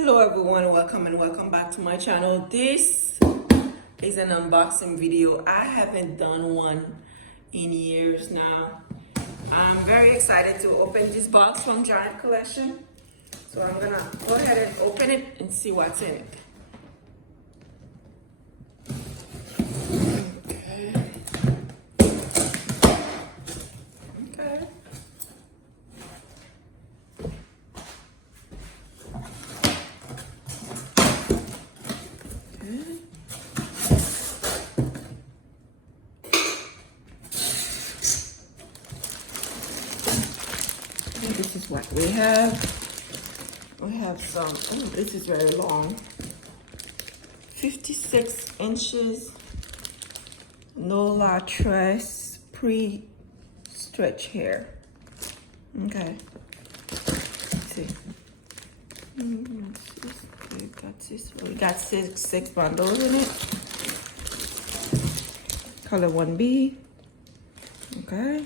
Hello everyone, welcome and welcome back to my channel. This is an unboxing video. I haven't done one in years now. I'm very excited to open this box from Giant Collection. So I'm gonna go ahead and open it and see what's in it. This is what we have. We have some, oh, this is very long. 56 inches Nola Tress pre-stretch hair. Okay. Let's see. We got six bundles in it. Color 1B. Okay.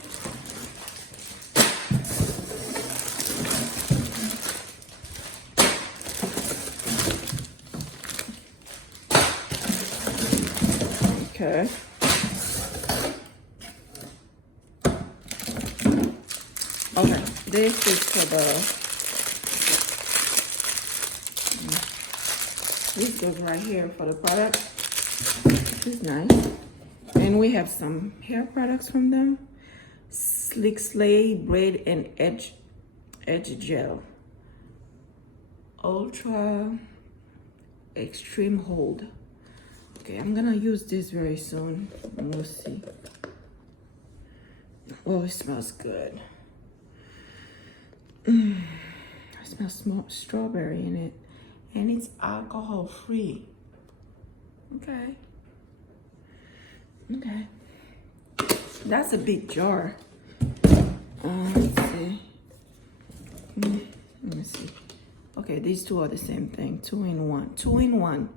Okay. Okay, this is for this goes right here for the product. This is nice. And we have some hair products from them. Slick Slay Braid and Edge Gel. Ultra Extreme Hold. Okay, I'm gonna use this very soon and we'll see. Oh, it smells good. It smells strawberry in it, and it's alcohol free. Okay. Okay. That's a big jar. Let's see. Let me see. Okay, these two are the same thing. Two in one.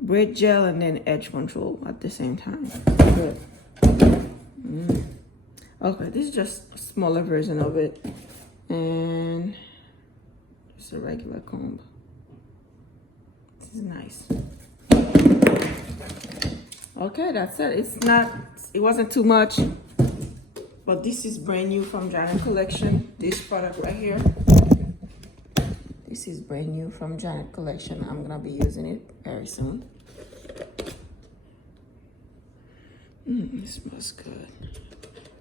Braid gel and then edge control at the same time. Good. Okay, this is just a smaller version of it. And just a regular comb. This is nice. Okay, that's it. It wasn't too much. But this is brand new from Giant Collection. This product right here. This is brand new from Giant Collection. I'm gonna be using it very soon. It smells good.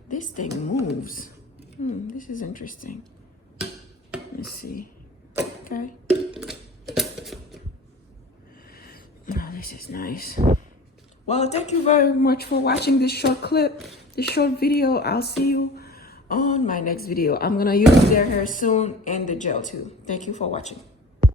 This thing moves. This is interesting. Let's see. Okay. Oh, this is nice. Well, thank you very much for watching this short clip, this short video. I'll see you on my next video. I'm gonna use their hair soon and the gel too. Thank you for watching.